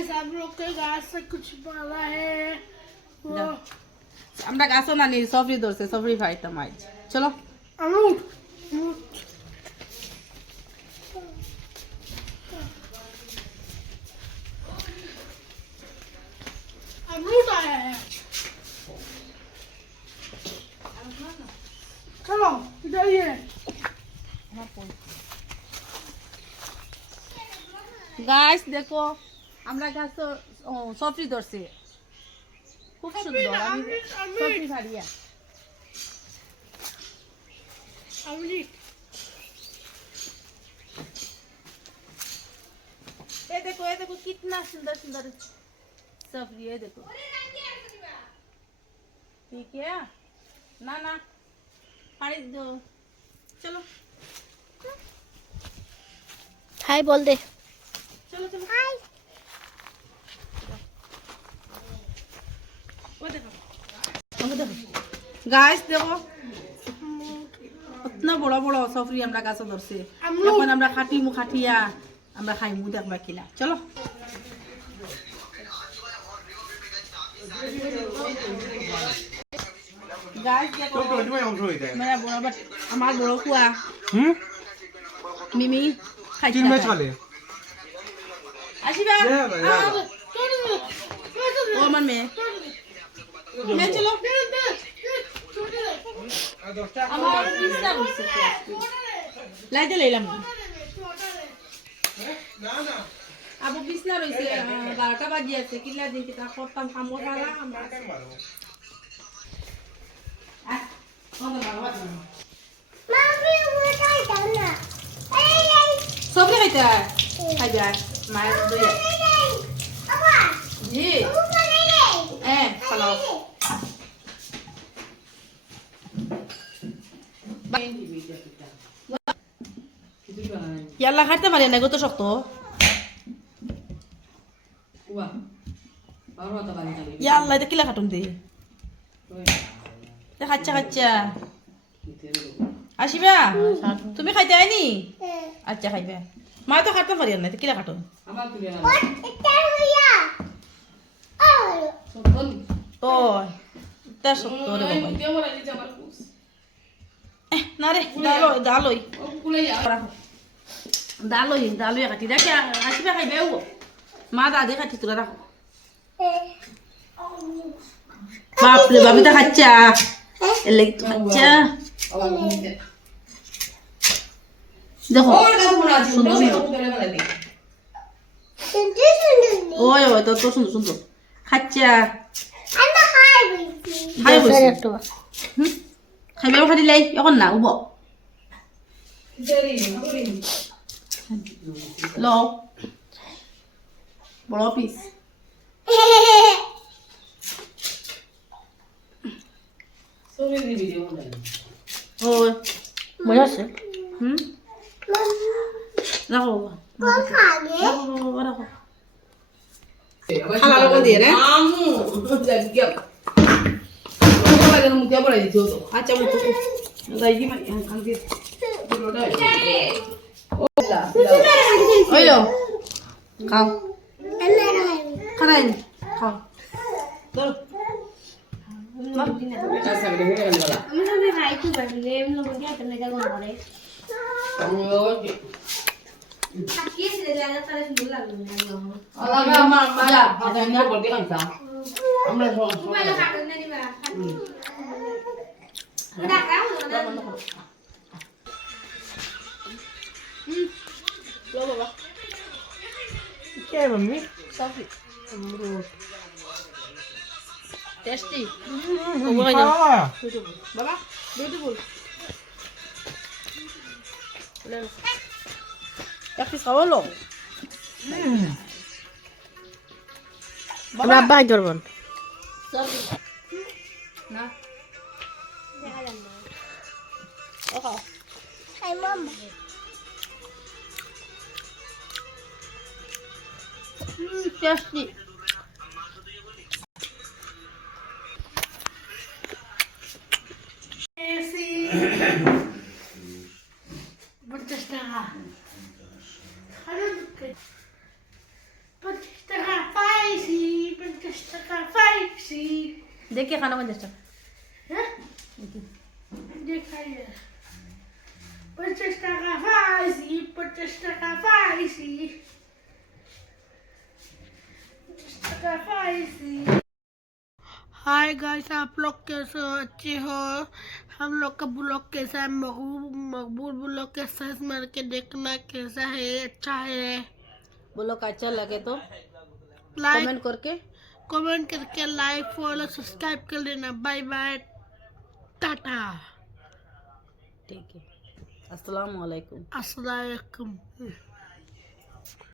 Guys हम लोग के गाछ से कुछ पाला है वो আমরা গাছও না নিয়ে সবরি ধরছে সবরি খাইতাম আজ চলো अमरूद अमरूद आया है चलो इधर ही है গাছ দেখো আমরা গাছ তো সবরি ধরছে খুব সুন্দর আমি সবরি ভারিয়া अमरूद ये देखो कितना सुंदर सुंदर सब्जी है देखो ठीक है ना ना पानी दो चलो हाय बोल दे चलो चलो हाय वो देखो गाइस देखो इतना बड़ा बड़ा सफरी আমরা গাছে ধরছে এখন আমরা খাটি মু খাটিয়া আমরা খাইমু দেখবা কিলা চলো গাইস দেখো মেরা বড় বাট আমার বড় কুয়া মিমি খাইছে তিন ম্যাচ চলে আসিবা ও আমার মেয়ে মেয়ে চলো আমার বিস্তার হচ্ছে লাইতে লইলাম না না আবু বিস্তার হইছে 12টা বাজে আছে কিলা দিন কি তা করতাম কাম করা আমরা মামি ওই খাইতা না এই সব খাইতা খাই যা মায়ের দই আপা জি উপরে নেই খালাও ইয়াল্লা খাইতে পারি না গো তো শক্ত ইয়াল্লা এটা কিলা খাটুন দে খাচ্ছা খাচ্ছা আসিবা তুমি খাইতে আইনি আচ্ছা খাইবা মা তো খাটতে পারি না কিলা খাটুন এটা হইয়া ও তার শক্ত রে বাবা না রে ডালই ডালই কাটি রাখি আসিবা খাইবে মা দাদি কাটি তোরা রাখো বাপরে বাবিটা খাচ্ছা এলে তো খাচ্ছা দেখো ওই ওই তো সুন্দর সুন্দর খাচ্ছা আমরা খাই বলছি খাইবে খাটি লাই এখন না উব লো বড় পিস ও মজা আছে রাখো কোন খাবে রাখো খালা লবণ দিয়ে রে আচ্ছা মুখ যাই কি মানে আনতে ওইলো খাও খারাই খাও ধরো আমি খাইতে পারি এমন লোক দিয়ে কেন এটা কোন করে কি সে জানা তারে সুন্দর লাগবে না মোবাইলে কাটুন না দিবা দেখাও না লো বাবা क्या है मम्मी সফি अमरूद টেস্টি हाँ বাবা বিউটিফুল এক পিস খাওয়া লো আমরা বাই ধরবন সফি না দেখা যাবে না ও খাও আই মাম টেস্টি ऐसी बच्चा 50 টাকা देखिए खाना 50 টাকা হ্যাঁ দেখাইয়ে 50 টাকা পাইছি 50 টাকা পাইছি 50 টাকা পাইছি। हाय गाइस, आप लोग कैसे हो? अच्छे हो? हम लोग का ब्लॉग कैसा है? मकबूल ब्लॉग के सर्च मार के देखना कैसा है, अच्छा है। बोलो का अच्छा लगे तो लाइक कमेंट करके करके लाइक फॉलो सब्सक्राइब कर लेना। बाय बाय, टाटा, ठीक है। अस्सलाम वालेकुम। अस्सलाम वालेकुम।